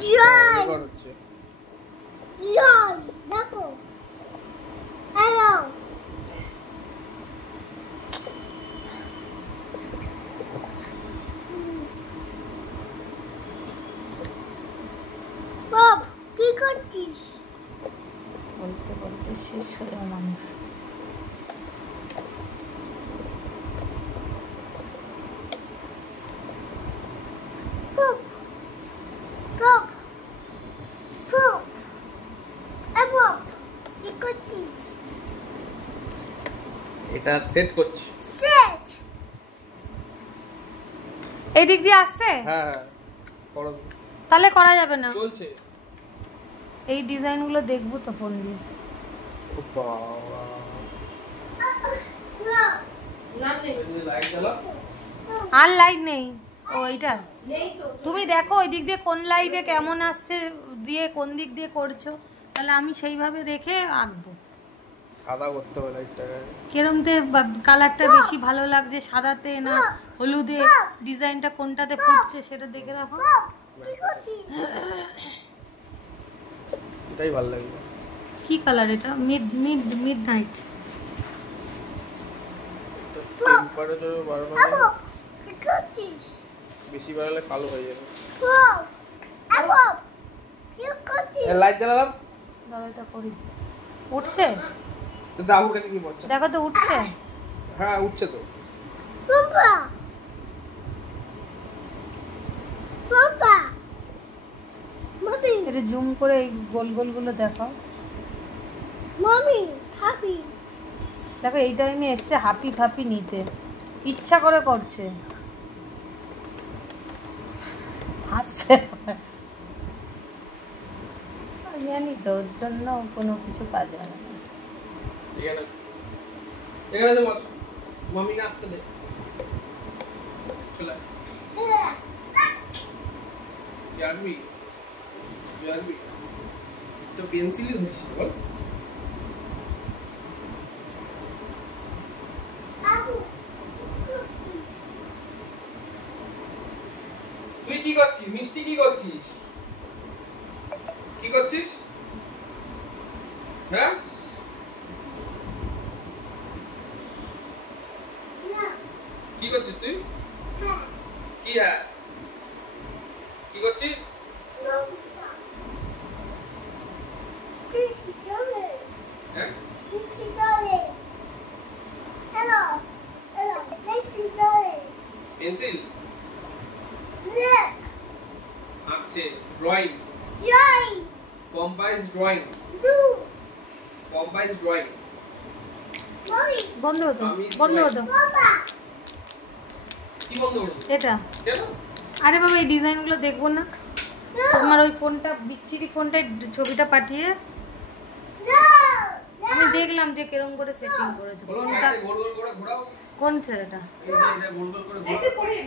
Record হচ্ছে। দেখো hello বাপ কি করছিস? বলতে বলতে শেষ হলো মানুষ। বাপ বাপ বাপ বাপ কি করছিস? এটা সেট করছি। সেট এই দিক দিয়ে আসছে? হ্যাঁ হ্যাঁ করো। তাহলে করা যাবে না। চলছে। এই ডিজাইনগুলো দেখবো তো ফোন দিয়ে। ও বাবা। লাইট জ্বালা। আর লাইট নেই। ও এইটা তুমি দেখো ওই দিক দিয়ে কোন লাইটে কেমন আসছে, দিয়ে কোন দিক দিয়ে করছো, তাহলে আমি সেইভাবে দেখে আঁকবো। সাদা করতে হবে লাইটটাকে। কিরমতে কালারটা বেশি ভালো লাগছে, সাদাতে না হলুদে, ডিজাইনটা কোনটাতে ফুটছে সেটা দেখে রাখো। কি করছিস? এটাই ভালো লাগবে। কি কালার এটা? Mid night. টেম্পারেচার বাড়ানো বাপ কি করছিস? বেশি বাড়ালে কালো হয়ে যাবে। বাপ বাপ কি করছিস? লাইট জ্বালালাম। দাঁড়াটা করি। উঠছে? তো দাবুর কাছে কি বলছে? দেখো তো উঠছে। হ্যাঁ উঠছে তো। বাবা বাবা মামি এটা জুম করে এই গোল গোলগুলো দেখাও। মামি হ্যাপি দেখো এই টাইমে এসছে হাপি ফাপি নিতে, ইচ্ছা করে করছে, হাসছে। জানি তো ওর জন্য কোনো কিছু কাজ হয় না। ঠিক আছে এখানে বস। মামি না আসতে দে। চলে যাবি যাবি তো পেন্সিলই ধরিস বল। তুই কি করছিস? মিষ্টি কি করছিস? কি করছিস? হ্যাঁ কি করছিস তুই? কি হ্যাঁ কি করছিস? হ্যাঁ পেন্সিল আঁকছে drawing compass drawing compass drawing. বন্ধ হতো, বন্ধ হতো। কি বন্ধ করব? এটা কেন? আরে বাবা এই ডিজাইনগুলো দেখবো না? তোমার ওই ফোনটা বিচ্ছিরি ফোনটায় ছবিটা পাঠিয়ে আমি দেখলাম যে কিরকম করে সেটিং করেছে। বলো কোনটা? সাইডে গোল গোল করে ঘোরাও। কোন ছেলেটা? এই যে এটা গোল গোল করে ঘোরাও।